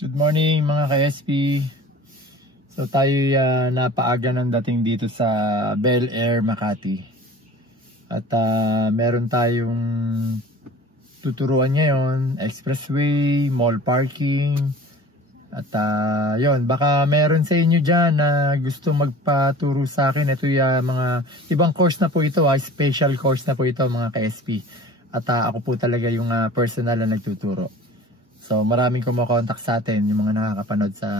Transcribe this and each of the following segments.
Good morning mga ka-SP. So tayo napaaga ng dating dito sa Bel Air, Makati. At meron tayong tuturuan ngayon, expressway, mall parking. At yon, baka meron sa inyo dyan na gusto magpaturo sa akin. Ito yung mga ibang course na po ito, special course na po ito mga ka-SP. At ako po talaga yung personal na nagtuturo. So maraming kumokontak sa atin, yung mga nakakapanood sa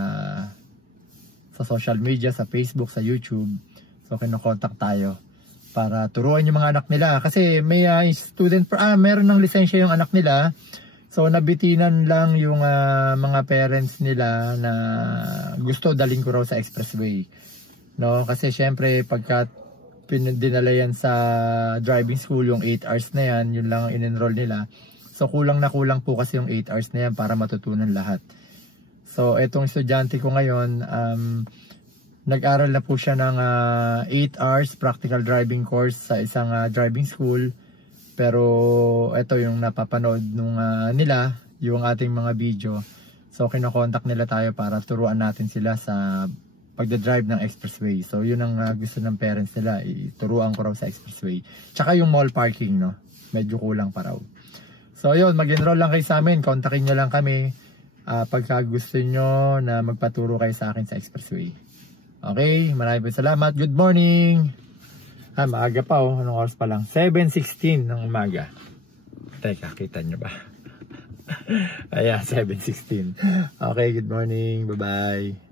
social media, sa Facebook, sa YouTube. So kinokontak tayo para turuan yung mga anak nila. Kasi may student, meron ng lisensya yung anak nila. So nabitinan lang yung mga parents nila na gusto daling ko raw sa expressway. No? Kasi syempre pagka dinala yan sa driving school, yung 8 hours na yan, yun lang ang in-enroll nila. So kulang na kulang po kasi yung 8 hours na yan para matutunan lahat. So etong estudyante ko ngayon, nag-aral na po siya ng 8 hours practical driving course sa isang driving school. Pero ito yung napapanood nung nila, yung ating mga video. So kinokontak nila tayo para turuan natin sila sa pagdadrive ng expressway. So yun ang gusto ng parents nila, ituruan ko raw sa expressway. Tsaka yung mall parking, no? Medyo kulang pa raw. So yun, mag-enroll lang kayo sa amin, kontakin nyo lang kami pagka gusto nyo na magpaturo kayo sa akin sa expressway. Okay, maraming salamat. Good morning! Maaga pa oh, anong oras pa lang? 7:16 ng umaga. Teka, kita nyo ba? Ayan, 7:16. Okay, good morning, bye bye.